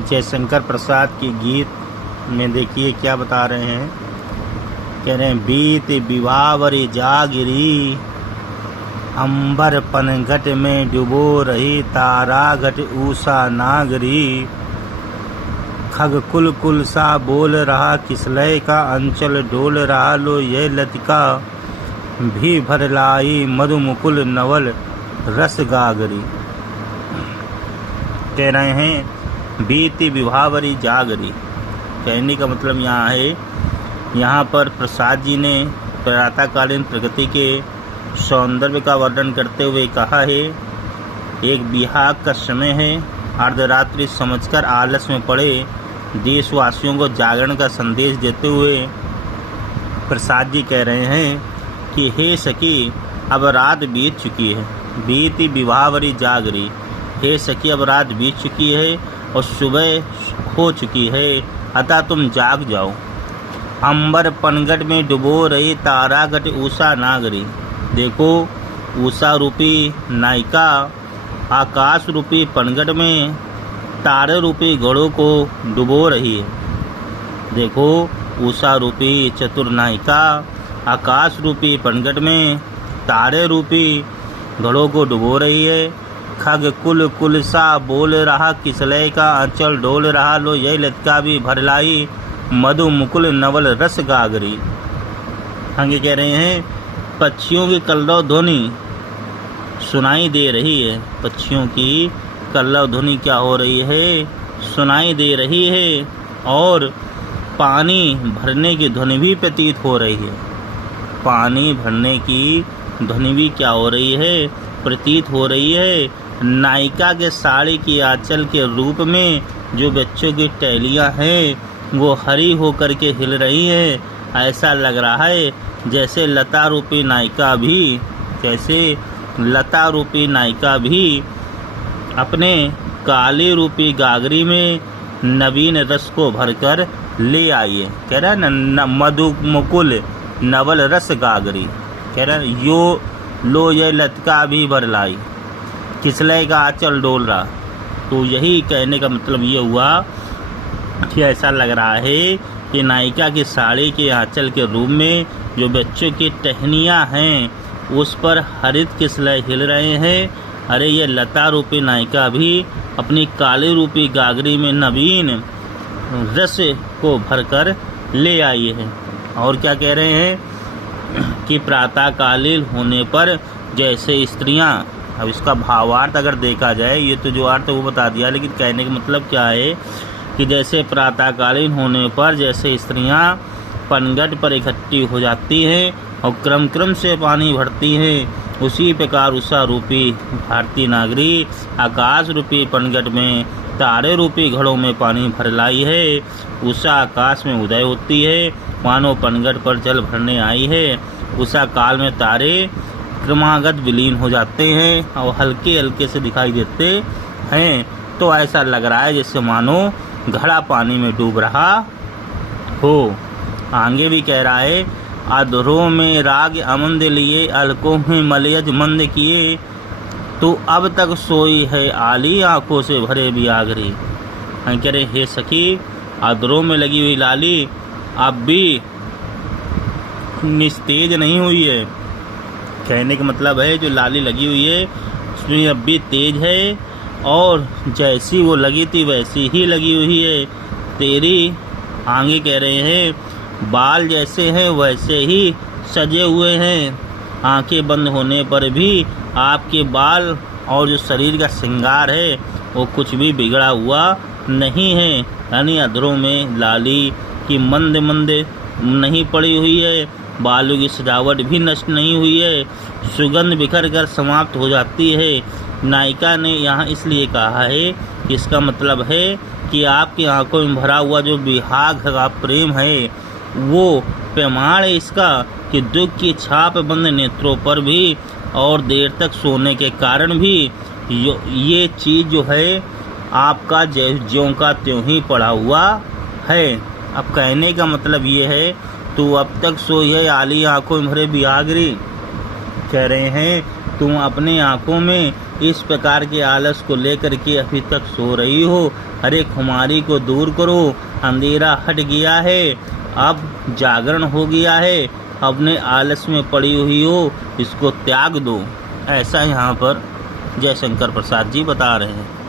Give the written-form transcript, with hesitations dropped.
जयशंकर प्रसाद के गीत में देखिए क्या बता रहे हैं। कह रहे हैं बीत विवावरी जागिरी, अंबर पनघट में डुबो रही तारा घट ऊषा नागरी। खग कुल कुल सा बोल रहा किसलय का अंचल डोल रहा लो ये लतिका भी भर लाई मधु मुकुल नवल रस गागरी। कह रहे हैं बीती विभावरी जागरी। कहने का मतलब यहाँ है, यहाँ पर प्रसाद जी ने प्रातःकालीन प्रकृति के सौंदर्य का वर्णन करते हुए कहा है, एक बिहाग का समय है, अर्धरात्रि समझकर आलस में पड़े देशवासियों को जागरण का संदेश देते हुए प्रसाद जी कह रहे हैं कि हे सखी, अब रात बीत चुकी है, बीती विभावरी जागरी। हे सखी, अब रात बीत चुकी है और सुबह हो चुकी है, अतः तुम जाग जाओ। अंबर पनघट में डुबो रही तारा घट ऊषा नागरी। देखो, ऊषा रूपी नायिका आकाश रूपी पनघट में तारे रूपी घड़ों को डुबो रही है। देखो, ऊषा रूपी चतुर नायिका आकाश रूपी पनघट में तारे रूपी घड़ों को डुबो रही है। खग कुल कुल सा बोल रहा किसलय का अंचल डोल रहा लो यही लतिका भी भरलाई मधु मुकुल नवल रस गागरी। आगे कह रहे हैं पक्षियों की कलरव ध्वनि सुनाई दे रही है। पक्षियों की कलरव ध्वनि क्या हो रही है? सुनाई दे रही है। और पानी भरने की ध्वनि भी प्रतीत हो रही है। पानी भरने की ध्वनि भी क्या हो रही है? प्रतीत हो रही है। नायिका के साड़ी की आंचल के रूप में जो बच्चों की टहलियां हैं वो हरी होकर के हिल रही हैं। ऐसा लग रहा है जैसे लता रूपी नायिका भी अपने काली रूपी गागरी में नवीन रस को भरकर ले आई है। कह रहा है न मधु मुकुल नवल रस गागरी। कह रहा है यो लो ये लतिका भी भर लाई, किसलय का आंचल डोल रहा। तो यही कहने का मतलब ये हुआ कि ऐसा लग रहा है कि नायिका की साड़ी के आंचल के रूप में जो बच्चों की टहनियाँ हैं उस पर हरित किसलय हिल रहे हैं। अरे ये लता रूपी नायिका भी अपनी काली रूपी गागरी में नवीन रस को भरकर ले आई है। और क्या कह रहे हैं कि प्रातःकालीन होने पर जैसे स्त्रियां, अब इसका भावार्थ अगर देखा जाए, ये तो जो अर्थ है वो बता दिया, लेकिन कहने का मतलब क्या है कि जैसे प्रातःकालीन होने पर जैसे स्त्रियां पनघट पर इकट्ठी हो जाती हैं और क्रम क्रम से पानी भरती हैं, उसी प्रकार उषा रूपी भारतीय नागरी आकाश रूपी पनघट में तारे रूपी घड़ों में पानी भर लाई है। उषा आकाश में उदय होती है, मानो पनघट पर जल भरने आई है। उषा काल में तारे क्रमागत विलीन हो जाते हैं और हल्के हल्के से दिखाई देते हैं। तो ऐसा लग रहा है जैसे मानो घड़ा पानी में डूब रहा हो। आगे भी कह रहा है अधरों में राग अमंद लिए, अलकों में मलयज मंद किए, तो अब तक सोई है आली आंखों से भरे बियागरी। कह रहे हे सखी, अधरों में लगी हुई लाली अब भी निस्तेज नहीं हुई है। कहने का मतलब है जो लाली लगी हुई है उसमें अब भी तेज है और जैसी वो लगी थी वैसी ही लगी हुई है तेरी। आगे कह रहे हैं बाल जैसे हैं वैसे ही सजे हुए हैं। आंखें बंद होने पर भी आपके बाल और जो शरीर का श्रृंगार है वो कुछ भी बिगड़ा हुआ नहीं है। यानी अधरों में लाली की मंद मंद नहीं पड़ी हुई है, बालों की सजावट भी नष्ट नहीं हुई है, सुगंध बिखर कर समाप्त हो जाती है। नायिका ने यहाँ इसलिए कहा है कि इसका मतलब है कि आपकी आंखों में भरा हुआ जो विहाग का प्रेम है वो प्रमाण है इसका कि दुख की छाप बंद नेत्रों पर भी और देर तक सोने के कारण भी ये चीज़ जो है आपका ज्यों का त्यों ही पड़ा हुआ है। अब कहने का मतलब ये है तू अब तक सोई है आली आंखों में भरे बियागरी। कह रहे हैं तुम अपने आंखों में इस प्रकार के आलस को लेकर के अभी तक सो रही हो, अरे खुमारी को दूर करो, अंधेरा हट गया है, अब जागरण हो गया है, अपने आलस में पड़ी हुई हो इसको त्याग दो। ऐसा यहाँ पर जयशंकर प्रसाद जी बता रहे हैं।